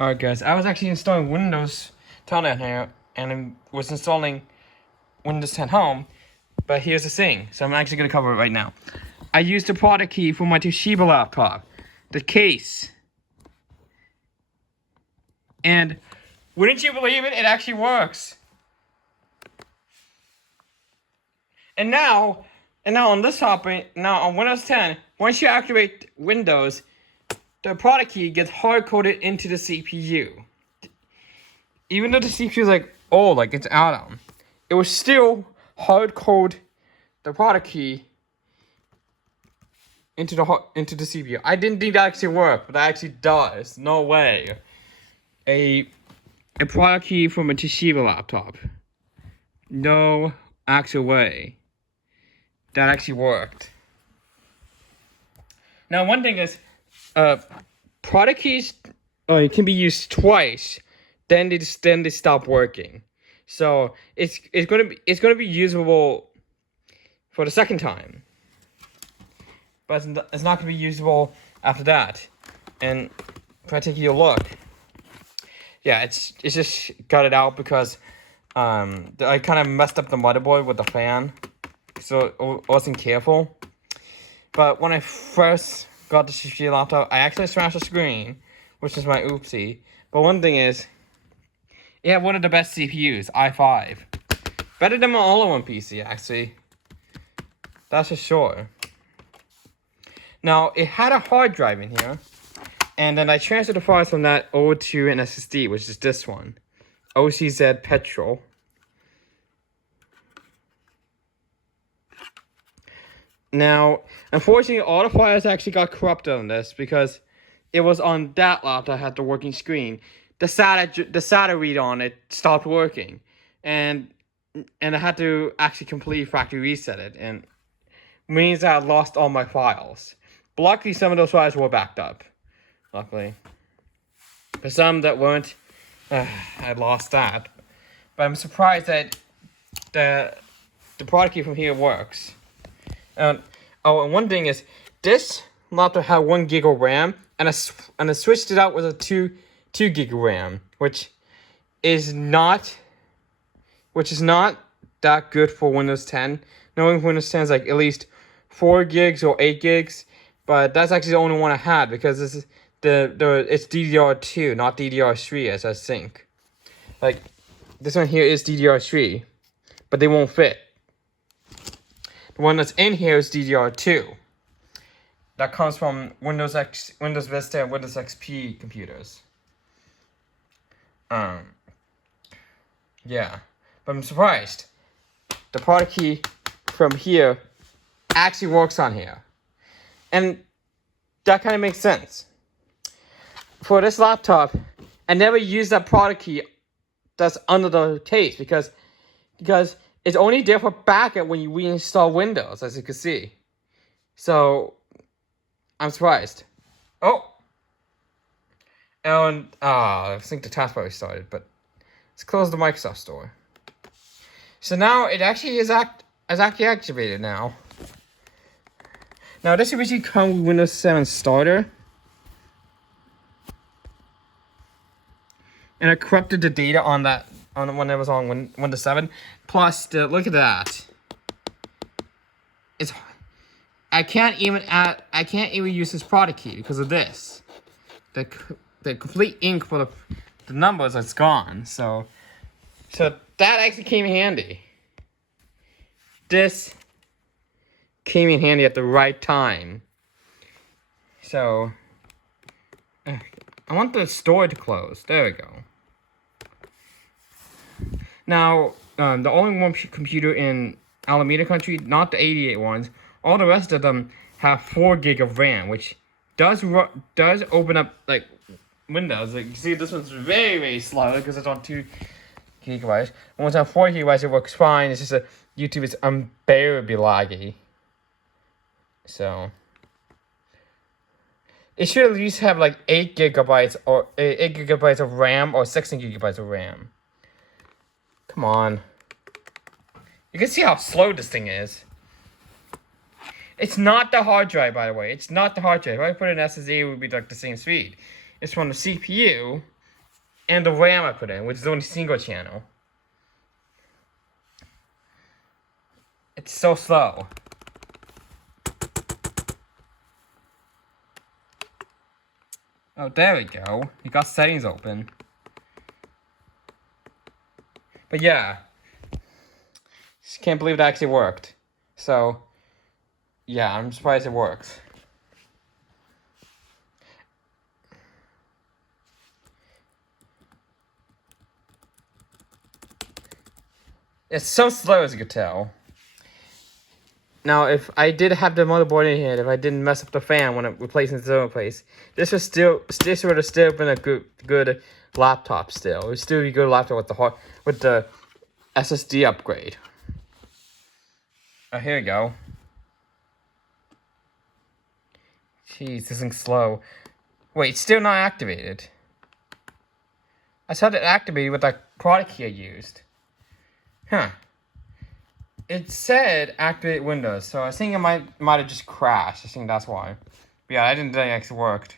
Alright guys, I was actually installing Windows 10 on here, and I was installing Windows 10 Home, but here's the thing, so I'm actually going to cover it right now. I used the product key for my Toshiba laptop, the case, and wouldn't you believe it, it actually works. And now on this topic, now on Windows 10, once you activate Windows, the product key gets hard-coded into the CPU. Even though the CPU is like old, like it's Atom, it was still hard-code the product key into the CPU. I didn't think that actually worked, but that actually does. No way. A product key from a Toshiba laptop. No actual way. That actually worked. Now, one thing is, product keys can be used twice, then they stop working. So it's gonna be usable for the second time, but it's not gonna be usable after that. And if I take a look, yeah, it's just got it out because I kind of messed up the motherboard with the fan, so I wasn't careful. But when I first got the Toshiba laptop, I actually smashed the screen, which is my oopsie. But one thing is, it had one of the best CPUs, i5. Better than my all-in-one PC, actually. That's for sure. Now, it had a hard drive in here, and then I transferred the files from that over to an SSD, which is this one, OCZ Petrol. Now, unfortunately, all the files actually got corrupted on this because it was on that laptop that had the working screen. The SATA read on it stopped working, and I had to actually completely factory reset it, and means that I lost all my files. But luckily, some of those files were backed up. Luckily, for some that weren't, I lost that. But I'm surprised that the product key from here works. And one thing is, this laptop had 1 gig of RAM, and I switched it out with a 2 gig of RAM, which is not that good for Windows 10. Knowing Windows 10 is like at least 4 gigs or 8 gigs, but that's actually the only one I had because this is it's DDR2, not DDR3 as I think. Like this one here is DDR3, but they won't fit. The one that's in here is DDR2. That comes from Windows Vista, and Windows XP computers. Yeah, but I'm surprised. The product key from here actually works on here, and that kind of makes sense. For this laptop, I never used that product key that's under the case because it's only there for backup when you reinstall Windows, as you can see. So, I'm surprised. Oh! And, I think the taskbar restarted, but let's close the Microsoft Store. So now, it actually is actually activated now. Now, this originally comes with Windows 7 Starter. And I corrupted the data on that when it was on Windows 7. Plus, look at that. I can't even use this product key because of this. The complete ink for the numbers is gone. So that actually came in handy. This came in handy at the right time. So I want the store to close. There we go. Now, the only one computer in Alameda country, not the 88 ones, all the rest of them have 4 gig of RAM, which does open up like Windows. Like you see, this one's very, very slow because it's on 2 gigabytes. And once on 4 gigabytes, it works fine. It's just that YouTube is unbearably laggy. So it should at least have like 8 gigabytes or 8 gigabytes of RAM or 16 gigabytes of RAM. Come on. You can see how slow this thing is. It's not the hard drive, by the way. It's not the hard drive. If I put an SSD, it would be like the same speed. It's from the CPU, and the RAM I put in, which is only single channel. It's so slow. Oh, there we go. You got settings open. But yeah, just can't believe it actually worked. So, yeah, I'm surprised it works. It's so slow, as you could tell. Now, if I did have the motherboard in here, if I didn't mess up the fan when I'm replacing the zone place, this would have still been a good laptop. Still, it would still be a good laptop with the SSD upgrade. Oh, here we go. Jeez, this thing's slow. Wait, it's still not activated. I saw it activated with that product key I used. Huh. It said activate Windows, so I think it might have just crashed. I think that's why. But yeah, I didn't think it actually worked.